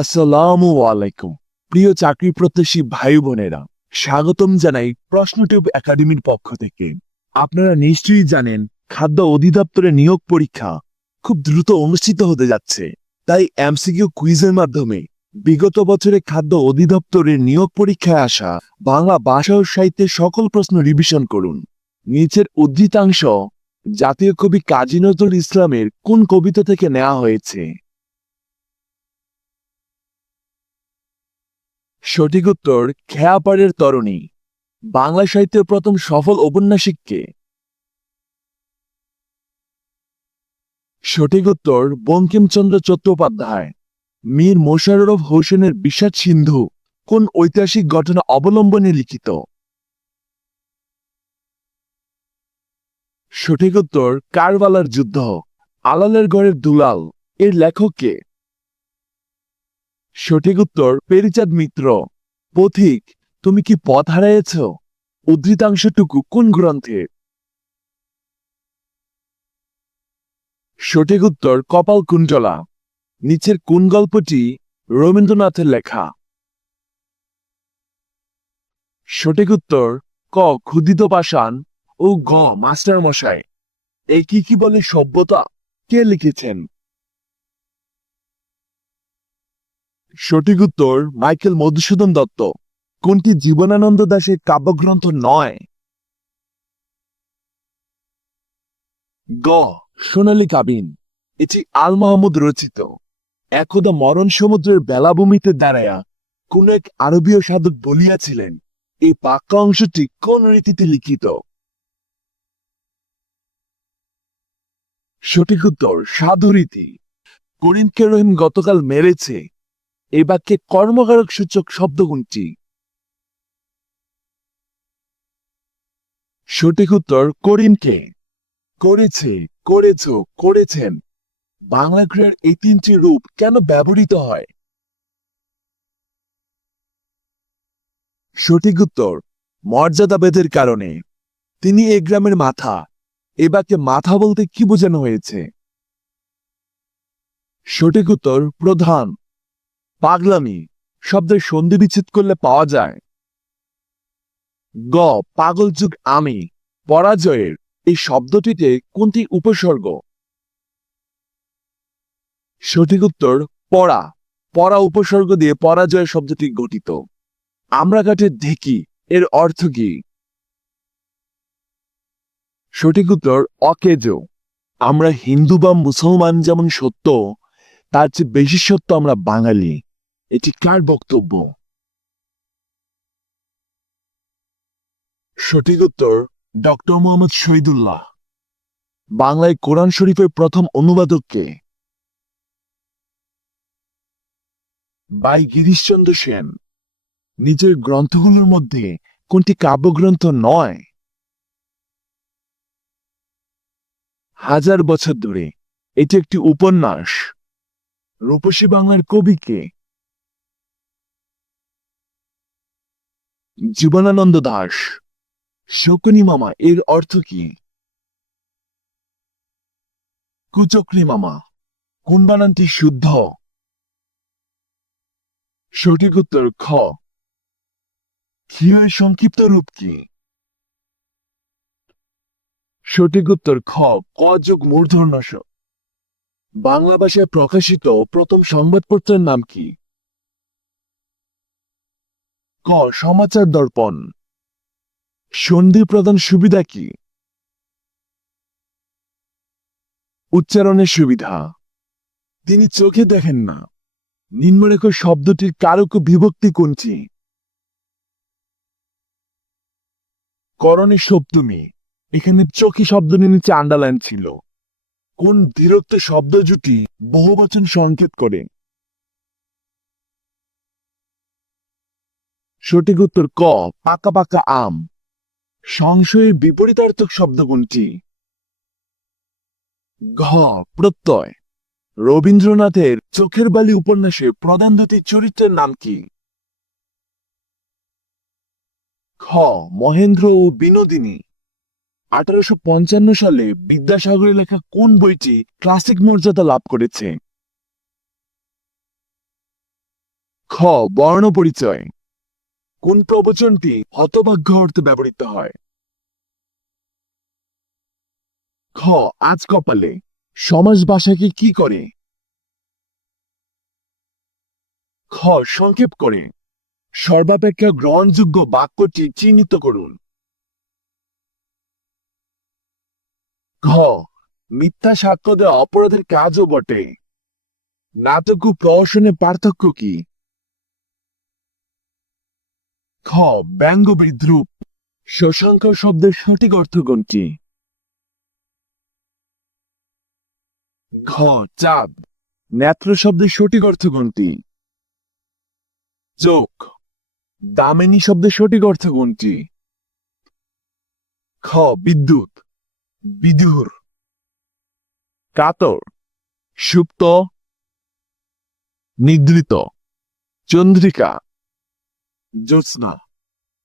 আসসালামু আলাইকুম। প্রিয় চাকরি প্রত্যাশী ভাই বোনেরা স্বাগতম জানাই প্রশ্নটিউব একাডেমির পক্ষ থেকে। আপনারা নিশ্চয়ই জানেন, খাদ্য অধিদপ্তরের নিয়োগ পরীক্ষা খুব দ্রুত অনুষ্ঠিত হতে যাচ্ছে। তাই এমসিকিউ কুইজের মাধ্যমে বিগত বছরে খাদ্য অধিদপ্তরের নিয়োগ পরীক্ষায় আসা বাংলা ভাষা ও সাহিত্যের সকল প্রশ্ন রিভিশন করুন। নিচের উদ্ধৃতাংশ, জাতীয় কবি কাজী নজরুল ইসলামের কোন কবিতা থেকে নেওয়া হয়েছে? সঠিক উত্তর খেয়াপাড়ের তরণী। বাংলা সাহিত্যের প্রথম সফল ঔপন্যাসিককে সঠিক উত্তর বঙ্কিমচন্দ্র চট্টোপাধ্যায়। মীর মোশাররফ হোসেনের বিষাদ সিন্ধু কোন ঐতিহাসিক ঘটনা অবলম্বনে লিখিত? সঠিক উত্তর কারবালার যুদ্ধ। আলালের গড়ের দুলাল। এর লেখক কে? সঠিক উত্তর, পেরিচাঁদ মিত্র। পথিক, তুমি কি পথ হারাইয়াছ? উদ্ধৃতাংশটুকু কোন গ্রন্থে? সঠিক উত্তর কপাল কুণ্ডলা নিচের কোন গল্পটি রবীন্দ্রনাথের লেখা? সঠিক উত্তর, ক, ক্ষুদিত পাষাণ ও গ মাস্টার মশাই এই কি কি বলে সভ্যতা? কে লিখেছেন? সঠিক উত্তর মাইকেল মধুসূদন দত্ত। কোনটি জীবনানন্দ দাশের কাব্যগ্রন্থ নয়? গ, সোনালী কাবিন। এটি আল মাহমুদ রচিত। একদা মরণ সমুদ্রের বেলাভূমিতে দাঁড়ায়া কোন এক আরবীয় সাধক বলিয়াছিলেন এই বাক্য অংশটি কোন রীতিতে লিখিত? সঠিক উত্তর, সাধু রীতি। করিমকে রহিম গতকাল মেরেছে। এই বাক্যে কর্মকারক সূচক শব্দ কোনটি? সঠিক উত্তর, করিমকে। করেছে, করেছ, করেছেন। বাংলা ক্রিয়ার এই তিনটি রূপ কেন ব্যবহৃত হয়? সঠিক উত্তর মর্যাদাবেদের কারণে। তিনি এ গ্রামের মাথা। এ বাক্যে মাথা বলতে কি বোঝানো হয়েছে? সঠিক উত্তর, প্রধান। পাগলামি শব্দের সন্ধি বিচ্ছেদ করলে পাওয়া যায়। গ, পাগল যুগ আমি, পরাজয়ের এই শব্দটিতে কোনটি উপসর্গ? সঠিক উত্তর, পড়া। পড়া উপসর্গ দিয়ে পরাজয় শব্দটি গঠিত। আমরা কাটে ঢেকি, এর অর্থ কি? সঠিক উত্তর, অকেজ। আমরা হিন্দু বা মুসলমান যেমন সত্য, তার চেয়ে বেশি সত্য আমরা বাঙালি। এটি কার বক্তব্য? সঠিক উত্তর ডক্টর মোহাম্মদ শহীদুল্লাহ। বাংলায় কোরআন শরীফের প্রথম অনুবাদক কে? বাই গিরিশচন্দ্র সেন। নিজের গ্রন্থগুলোর মধ্যে কোনটি কাব্যগ্রন্থ নয়? হাজার বছর ধরে এটি একটি উপন্যাস। রূপসী বাংলার কবিকে জীবনানন্দ দাস, শকুনি মামা, এর অর্থ কি? কুচক্রি মামা, কোন বানানটি শুদ্ধ? সঠিক উত্তর, খ। ক্ষীরের সংক্ষিপ্ত রূপ কি? সঠিক উত্তর, খ। ক যোগ মূর্ধন্যস। বাংলা ভাষায় প্রকাশিত প্রথম সংবাদপত্রের নাম কি? ক সমাচার দর্পণ। সন্ধি প্রদান সুবিধা কি? উচ্চারণের সুবিধা। তিনি চোখে দেখেন না। নিম্নরেখ শব্দটির কারক বিভক্তি কোনটি? করণে সপ্তমী। এখানে চোখে শব্দ নিচে আন্ডারলাইন ছিল। কোন দীরত্ব শব্দ জুটি বহুবচন সংকেত করে। সঠিক উত্তর ক, পাকা পাকা আম। সংশয়ের বিপরীতার্থক শব্দ কোনটি? ঘ, প্রত্যয়। রবীন্দ্রনাথের চোখের বালি উপন্যাসে প্রধান দুটি চরিত্রের নাম কি? খ মহেন্দ্র ও বিনোদিনী। আঠারোশো পঞ্চান্ন সালে বিদ্যাসাগরের লেখা কোন বইটি ক্লাসিক মর্যাদা লাভ করেছে? খ বর্ণ পরিচয় কোন প্রবচনটি হতভাগ্য অর্থে ব্যবহৃত হয়? খ আজ কপালে সমাজ ভাষাকে কি করে? খ সংক্ষেপ করে সর্বাপেক্ষা গ্রহণযোগ্য বাক্যটি চিহ্নিত করুন। ঘ. মিথ্যা সাক্ষ্য দেওয়া অপরাধের কাজও বটে। নাটক ও প্রহসনের পার্থক্য কি? খ, ব্যঙ্গ বিদ্রুপ। শশাঙ্ক শব্দের সঠিক অর্থ কোনটি? ঘ, চাঁদ। নেত্র শব্দের সঠিক অর্থ কোনটি? চোখ। দামিনী শব্দের সঠিক অর্থ কোনটি? খ, বিদ্যুৎ। বিদুর। কাতর। সুপ্ত। নিদ্রিত। চন্দ্রিকা। জ্যোৎস্না।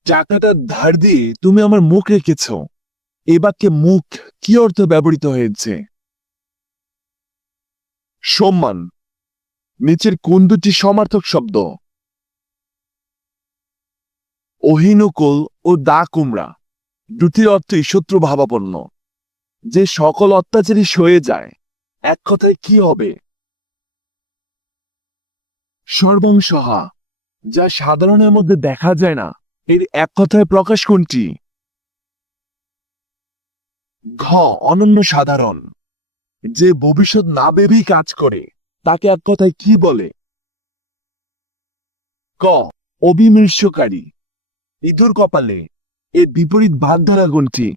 টাকাটা ধার দিয়ে তুমি আমার মুখ রেখেছ। এ বাক্যে মুখ কি অর্থ ব্যবহৃত হয়েছে? সম্মান। নিচের কোন দুটি সমার্থক শব্দ? অহিনুকুল ও দা কুমড়া। দুটির অর্থই শত্রু ভাবাপন্ন। যে সকল অত্যাচারী সয়ে যায়, এক কথায় কি হবে? সর্বংসহা। যা সাধারণের মধ্যে দেখা যায় না। এর এক কথায় প্রকাশ কোনটি? ঘ, অনন্য সাধারণ। যে ভবিষ্যৎ না ভেবেই কাজ করে, তাকে এক কথায় কি বলে? ক অবিমৃষ্যকারী ইঁদুর কপালে, এর বিপরীত ভাগধারা কোনটি?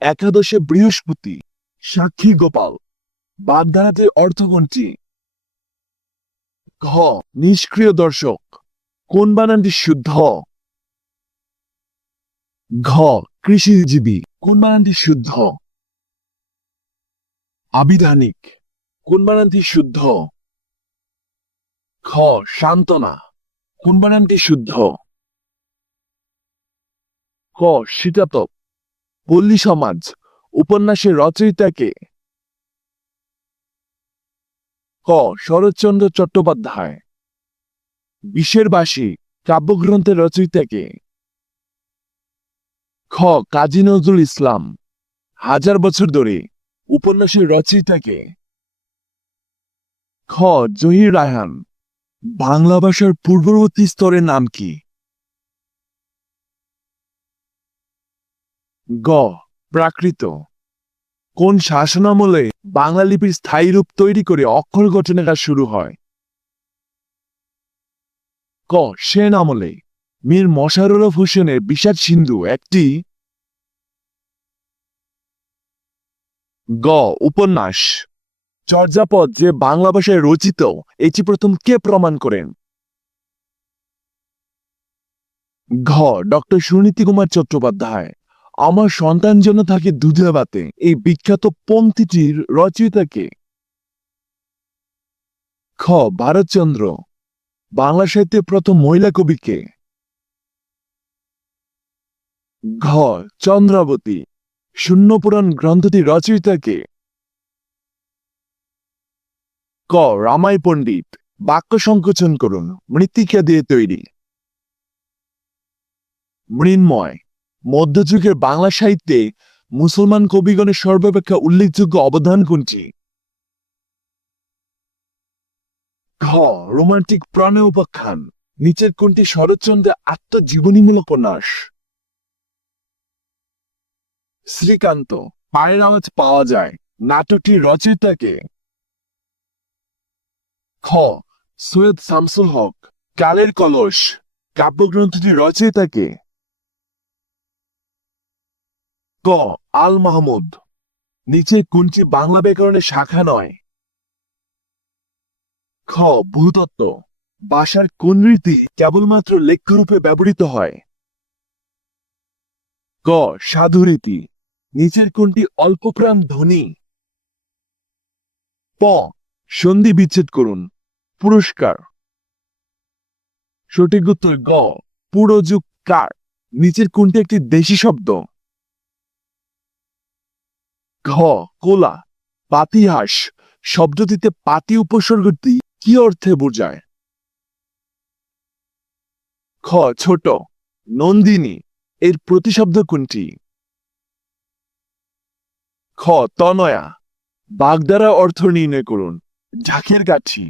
একাদশে বৃহস্পতি, সাক্ষী গোপাল। বাগধারাতে অর্থ কোনটি? ঘ নিষ্ক্রিয় দর্শক। কোন বানানটি শুদ্ধ? ঘ, কৃষিজীবী। কোন বানানটি শুদ্ধ? আবিধানিক। কোন বানানটি শুদ্ধ? খ সান্ত্বনা। কোন বানানটি শুদ্ধ? ক, শীতাতপ। পল্লী সমাজ। উপন্যাসের রচয়িতাকে ক. শরৎচন্দ্র চট্টোপাধ্যায়। বিশ্বের বাসী, কাব্যগ্রন্থের রচয়িতাকে। খ. কাজী নজরুল ইসলাম। হাজার বছর ধরে উপন্যাসের রচয়িতাকে। খ. জহির রায়হান। বাংলা ভাষার পূর্ববর্তী স্তরের নাম কি? গ. প্রাকৃত। কোন শাসনামলে বাংলা লিপির স্থায়ী রূপ তৈরি করে অক্ষর গঠনের কাজ শুরু হয়? ক সেন আমলে মীর মশাররফ হোসেনের বিষাদ সিন্ধু একটি। গ, উপন্যাস। চর্যাপদ যে বাংলা ভাষায় রচিত, এটি প্রথম কে প্রমাণ করেন? ঘ ডক্টর সুনীতি কুমার চট্টোপাধ্যায়। আমার সন্তান যেন থাকে দুধে বাতে এই বিখ্যাত পংক্তিটির রচয়িতাকে খ. ভারতচন্দ্র। বাংলা সাহিত্যের প্রথম মহিলা কবিকে ঘ. চন্দ্রাবতী। শূন্যপুরাণ গ্রন্থটি রচয়িতাকে ক. রামাই পণ্ডিত। বাক্য সংকোচন করুন। মৃত্তিকা দিয়ে তৈরি। মৃন্ময়। মধ্যযুগের বাংলা সাহিত্যে মুসলমান কবিগণের সর্বাপেক্ষা উল্লেখযোগ্য অবদান কোনটি? ঘ. রোমান্টিক প্রণয় উপাখ্যান। নিচের কোনটি শরৎচন্দ্রের আত্মজীবনীমূলক উপন্যাস? শ্রীকান্ত, পায়ের আওয়াজ পাওয়া যায় নাটকটির রচয়িতাকে। খ সৈয়দ শামসুল হক কালের কলস কাব্যগ্রন্থটির রচয়িতাকে। ক আল মাহমুদ। নিচে কোনটি বাংলা ব্যাকরণের শাখা নয়। খ, ভূতত্ত্ব। ভাষার কোন রীতি কেবলমাত্র লেখ্যরূপে ব্যবহৃত হয়? ক সাধুরীতি। নিচের কোনটি অল্পপ্রাণ ধ্বনি? প, সন্ধি বিচ্ছেদ করুন। পুরস্কার। সঠিক উত্তর গ, পুরোযুগ কার। নিচের কোনটি একটি দেশি শব্দ? ঘ, কোলা, পাতিহাস, শব্দটিতে পাতি উপসর্গটি কি অর্থে বোঝায়? খ, ছোট, নন্দিনী, এর প্রতিশব্দ কোনটি? খ, তনয়া, বাগদারা অর্থ নির্ণয় করুন, ঝাঁকের গাছি।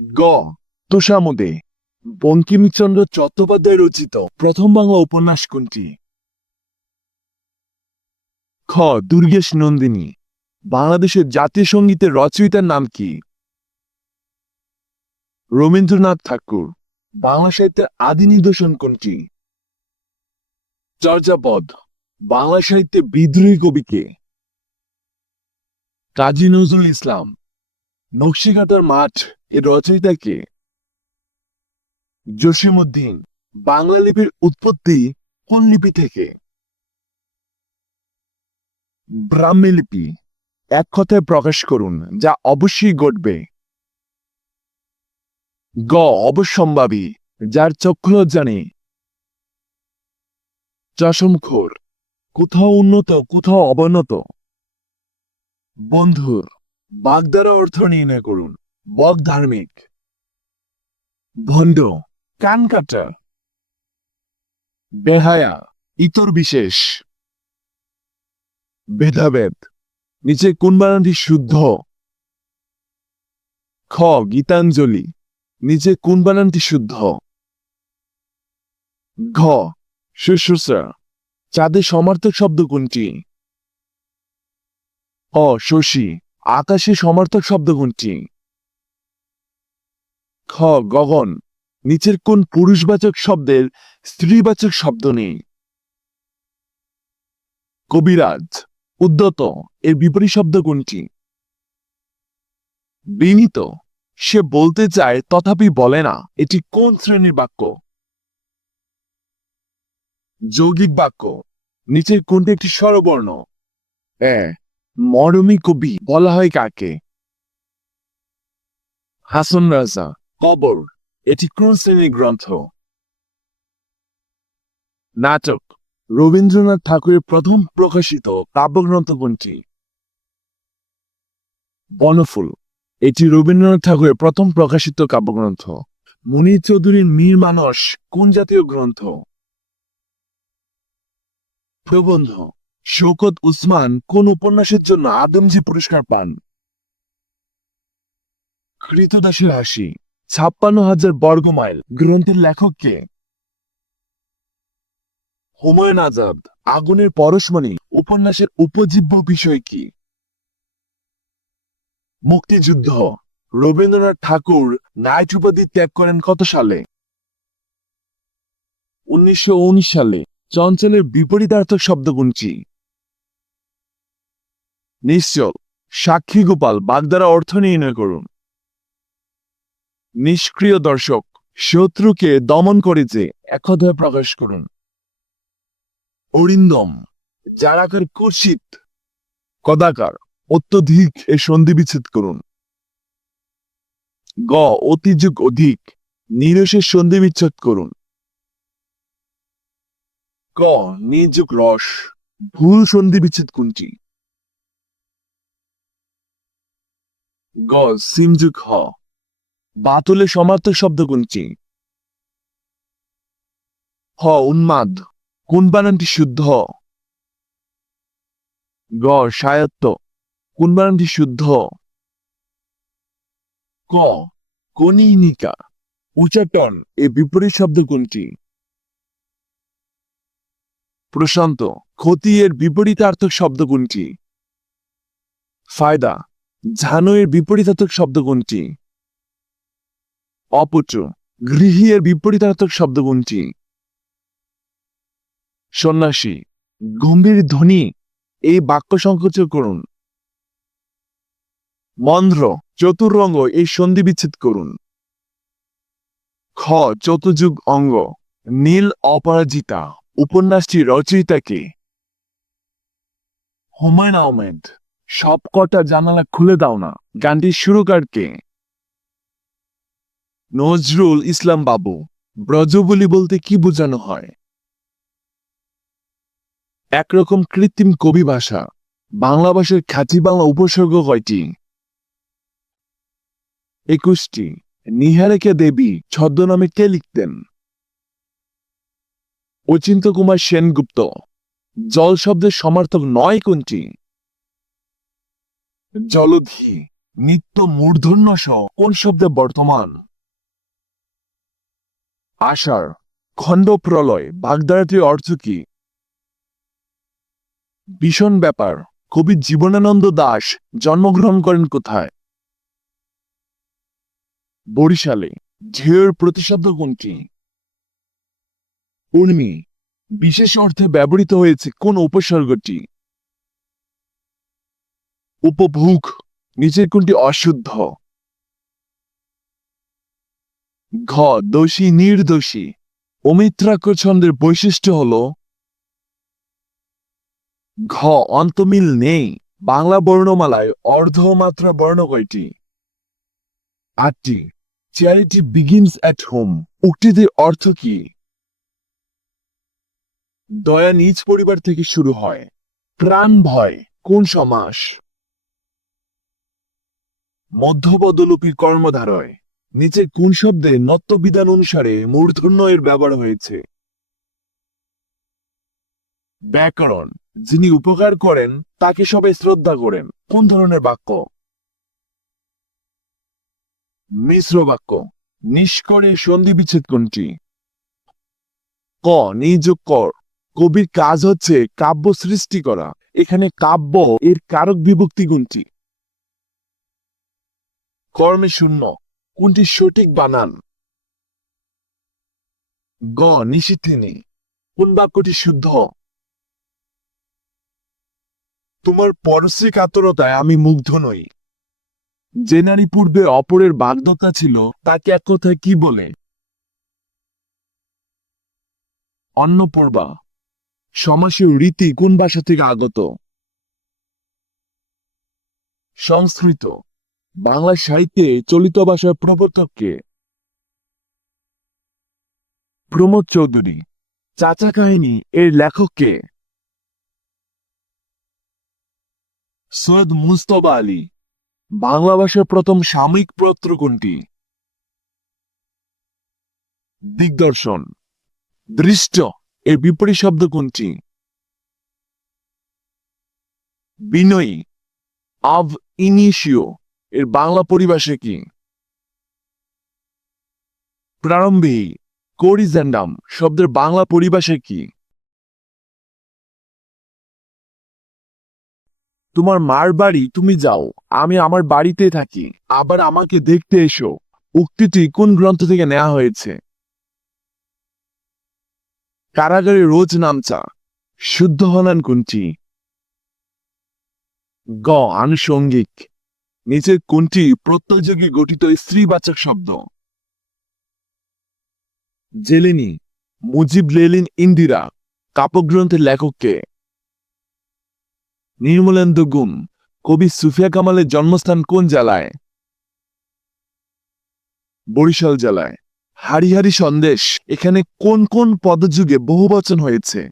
গ, তোষামদে, বঙ্কিমচন্দ্র চট্টোপাধ্যায় রচিত, প্রথম বাংলা উপন্যাস কোনটি? খ, দুর্গেশ নন্দিনী। বাংলাদেশের জাতীয় সঙ্গীতের রচয়িতার নাম কি? রবীন্দ্রনাথ ঠাকুর। বাংলা সাহিত্যের আদি নিদর্শন কোনটি? চর্যাপদ বাংলা সাহিত্যে বিদ্রোহী কবিকে কাজী নজরুল ইসলাম। নকশিকাতার মাঠ এর রচয়িতা কে? জসিমউদ্দিন। বাংলা লিপির উৎপত্তি কোন লিপি থেকে? ব্রাহ্মী লিপি এক কথায় প্রকাশ করুন, যা অবশ্যই ঘটবে। গ, অবশ্যম্ভাবী, যার চক্ষুলজ্জা নেই চশমখোর কোথাও উন্নত, কোথাও অবনত। বন্ধুর বাগদারা অর্থ নির্ণয় করুন, বক ধার্মিক। ভণ্ড, কান কাটা। বেহায়া, ইতর বিশেষ। ভেদাভেদ। নিচে কোন বানানটি শুদ্ধ। খ, গীতাঞ্জলি। নিচে কোন বানানটি শুদ্ধ। ঘ, শুশ্রূষা। চাঁদের সমার্থক শব্দ কোনটি? অ, শশী। আকাশে সমার্থক শব্দ কোনটি? খ গগন। নিচের কোন পুরুষবাচক শব্দের স্ত্রীবাচক শব্দ নেই? কবিরাজ। উদ্যত এর বিপরীত শব্দ কোনটি? বিনীত। সে বলতে চায়, তথাপি বলে না। এটি কোন শ্রেণির বাক্য? যৌগিক বাক্য। নিচের কোনটি একটি স্বরবর্ণ? এ, মরমী কবি। বলা হয় কাকে? হাসন রাজা। কবর। এটি কোন শ্রেণির গ্রন্থ? নাটক। রবীন্দ্রনাথ ঠাকুরের প্রথম প্রকাশিত কাব্যগ্রন্থ কোনটি বনফুল, এটি রবীন্দ্রনাথ ঠাকুরের প্রথম প্রকাশিত কাব্যগ্রন্থ। মুনির চৌধুরীর মীর মানস কোন জাতীয় গ্রন্থ? প্রবন্ধ শৌকত উসমান কোন উপন্যাসের জন্য আদমজি পুরস্কার পান? কৃতদাসের হাসি, ছাপ্পান্ন হাজার বর্গ মাইল। গ্রন্থের লেখক কে? হুমায়ুন আজাদ, আগুনের পরশমণি, উপন্যাসের উপজীব্য বিষয় কি? মুক্তিযুদ্ধ, রবীন্দ্রনাথ ঠাকুর নাইট উপাধি ত্যাগ করেন কত সালে? উনিশশো উনিশ সালে, চঞ্চলের বিপরীতার্থক শব্দ কোনটি? নিশ্চল, সাক্ষী গোপাল, বাগদারা অর্থ নির্ণয় করুন। নিষ্ক্রিয় দর্শক, শত্রুকে দমন করে যে, এক কথায় প্রকাশ করুন। অরিন্দম যারাকার কুৎসিত কদাকার, অত্যধিক এ সন্ধি বিচ্ছেদ করুন। গ, অতিযুগ অধিক নিরসের সন্ধি বিচ্ছেদ করুন। ক, নিযুগ রস, ভুল সন্ধি বিচ্ছেদ কোনটি? গ, সিমযুগ হ, বাতুলে সমার্থক শব্দ কোনটি? হ, উন্মাদ। কোন বানানটি শুদ্ধ? গ সায়ত্ত কোন বানানটি শুদ্ধ? ক কনিনিকা উচাটন এ বিপরীত শব্দ কোনটি? প্রশান্ত। ক্ষতি, এর বিপরীতার্থক শব্দ কোনটি? ফায়দা। ঝানো, এর বিপরীতার্থক শব্দ কোনটি? অপচ গৃহী, এর বিপরীতার্থক শব্দ কোনটি? সন্ন্যাসী, গম্ভীর ধ্বনি, এই বাক্য সংকোচ করুন। মন্দ্র চতুর্রঙ্গ, এই সন্ধি বিচ্ছেদ করুন। খ, চতুর্যুগ অঙ্গ, নীল অপরাজিতা, উপন্যাসটি রচয়িতাকে। হুমায়ুন আহমেদ, সব কটা জানালা খুলে দাও না গানটির সুরকার কে নজরুল ইসলাম বাবু, ব্রজবলি বলতে কি বোঝানো হয়? একরকম কৃত্রিম কবি ভাষা। বাংলা ভাষার খ্যাতি বাংলা উপসর্গ কয়টি? একুশটি। নিহারিকা দেবী ছদ্মনামে কে লিখতেন? অচিন্ত কুমার সেনগুপ্ত। জল শব্দের সমার্থক নয় কোনটি? জলধি। নিত্য মূর্ধন্য সহ কোন শব্দে বর্তমান? আষাঢ়। খণ্ড প্রলয়। বাগধারাটির অর্থ কি? ভীষণ ব্যাপার। কবি জীবনানন্দ দাস জন্মগ্রহণ করেন কোথায়? বরিশালে। ঢেউর প্রতিশব্দ কোনটি? উর্মি। বিশেষ অর্থে ব্যবহৃত হয়েছে কোন উপসর্গটি? উপভোগ। নিচের কোনটি অশুদ্ধ? ঘ, দোষী, নির্দোষী। অমিত্রাক্ষ ছন্দের বৈশিষ্ট্য হল ঘ, অন্তমিল নেই। বাংলা বর্ণমালায় অর্ধমাত্রা বর্ণ কয়টি? আটটি। চ্যারিটি বিগিনস অ্যাট হোম উক্তিটির অর্থ কি? দয়া নিজ পরিবার থেকে শুরু হয়। প্রাণ ভয়, কোন সমাস? মধ্যপদলোপী কর্মধারয়। নিচে কোন শব্দে নত্যবিধান অনুসারে মূর্ধন্য এর ব্যবহার হয়েছে? ব্যাকরণ। যিনি উপকার করেন, তাকে সবাই শ্রদ্ধা করেন। কোন ধরনের বাক্য? মিশ্র বাক্য। নিষ্করে সন্ধি বিচ্ছেদ কোনটি? ক, নিজ কর। কবির কাজ হচ্ছে কাব্য সৃষ্টি করা। এখানে কাব্য এর কারক বিভক্তি কোনটি? কর্মে শূন্য। কোনটি সঠিক বানান গ নিষিদ্ধিনী কোন বাক্যটি শুদ্ধ? তোমার পরশ্রী কাতরতায় আমি মুগ্ধ নই। যে নারী পূর্বে অপরের বাগদত্তা ছিল, তাকে এক কথায় কি বলে? অন্নপূর্বা সমাসীয় রীতি কোন ভাষা থেকে আগত? সংস্কৃত, বাংলা সাহিত্যে চলিত ভাষার প্রবর্তককে প্রমোদ চৌধুরী, চাচা কাহিনী এর লেখককে সৈয়দ মুস্তফা আলী। বাংলা ভাষার প্রথম সাময়িক পত্র কোনটি? দিগদর্শন। দৃষ্ট, এর বিপরীত শব্দ কোনটি? বিনয়ী। আভ ইনিশিও, এর বাংলা পরিভাষা কি? প্রারম্ভে কোরিজেন্ডাম শব্দের বাংলা পরিভাষা কি? তোমার মার বাড়ি তুমি যাও, আমি আমার বাড়িতে থাকি। আবার আমাকে দেখতে এসো। উক্তিটি কোন গ্রন্থ থেকে নেওয়া হয়েছে? কারাগারে রোজ নামচা। শুদ্ধ হলেন কোনটি? গ, আনুষঙ্গিক। নিচের কোনটি প্রত্যয়যোগী গঠিত স্ত্রীবাচক শব্দ? জেলেনি, মুজিব লেলিন ইন্দিরা, কাব্যগ্রন্থের লেখককে নির্মলেন্দু গুম। কবি সুফিয়া কামালের জন্মস্থান কোন জেলায়? বরিশাল জেলায়। হারিহারি সন্দেশ, এখানে কোন কোন পদযুগে বহুবচন হয়েছে?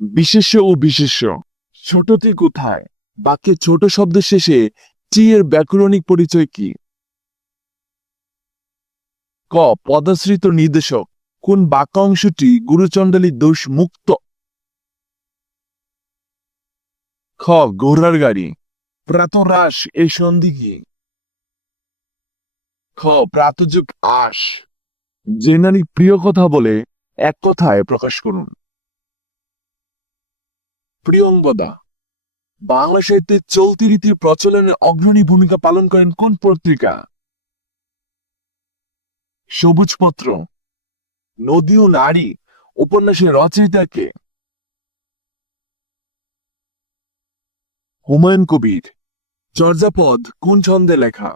বিশেষ্য ও বিশেষ্য। ছোটটি কোথায়? বাক্যে ছোট শব্দ শেষে টি এর ব্যাকরণিক পরিচয় কি? ক, পদাশ্রিত নির্দেশক। কোন বাক্যাংশটি গুরুচণ্ডালী দোষ মুক্ত খ, ঘোড়ার গাড়ি। প্রাতরাস এই সন্ধি কি? খ, প্রাতযুগ আস যে নারী প্রিয় কথা বলে, এক কথায় প্রকাশ করুন। প্রিয়ঙ্গদা, বাংলা সাহিত্যে চলতি রীতির প্রচলনে অগ্রণী ভূমিকা পালন করেন কোন পত্রিকা? সবুজপত্র, নদী ও নারী, উপন্যাসের রচয়িতাকে হুমায়ুন কবির, চর্যাপদ, কোন ছন্দে লেখা?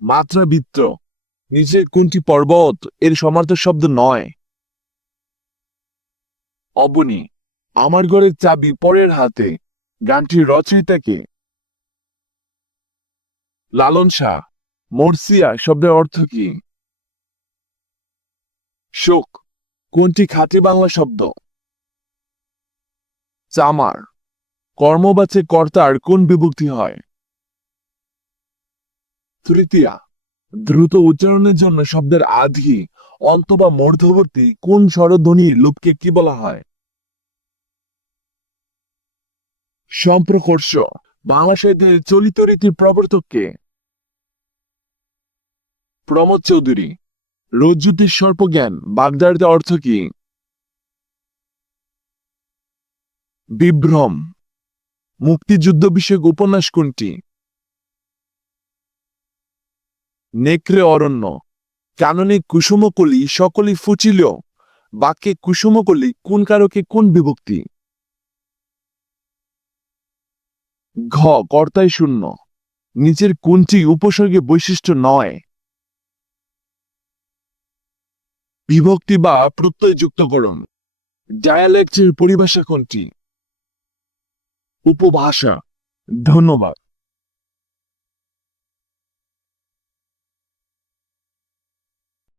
মাত্রাবৃত্ত নিচে কোনটি পর্বত? এর সমার্থক শব্দ নয়। অবনী, আমার ঘরের চাবি পরের হাতে, গানটির রচয়িতাকে লালন শাহ, মর্সিয়া শব্দের অর্থ কি? শোক, কোনটি খাঁটি বাংলা শব্দ? চামার কর্মবাচে কর্তার কোন বিভক্তি হয়? তৃতীয়া, দ্রুত উচ্চারণের জন্য শব্দের আধি, অন্ত বা মধ্যবর্তী কোন স্বরধ্বনির লোপকে কি বলা হয়? সম্প্রকর্ষ বাংলা সাহিত্যের চলিত রীতির প্রবর্তককে প্রমোদ চৌধুরী রজ্জুতির সর্পজ্ঞান বাগদারিতে অর্থ কি? বিভ্রম মুক্তিযুদ্ধ বিষয়ক উপন্যাস কোনটি? নেকড়ে অরণ্য। কাননে কুসুমকলি সকলই ফুচিল। বাক্যে কুসুমকলি কোন কারকে কোন বিভক্তি? ঘ কর্তায় শূন্য। নিচের কোনটি উপসর্গে বৈশিষ্ট্য নয়? বিভক্তি বা প্রত্যয় যুক্তকরণ ডায়ালেক্টের পরিভাষা কোনটি? উপভাষা। ধন্যবাদ।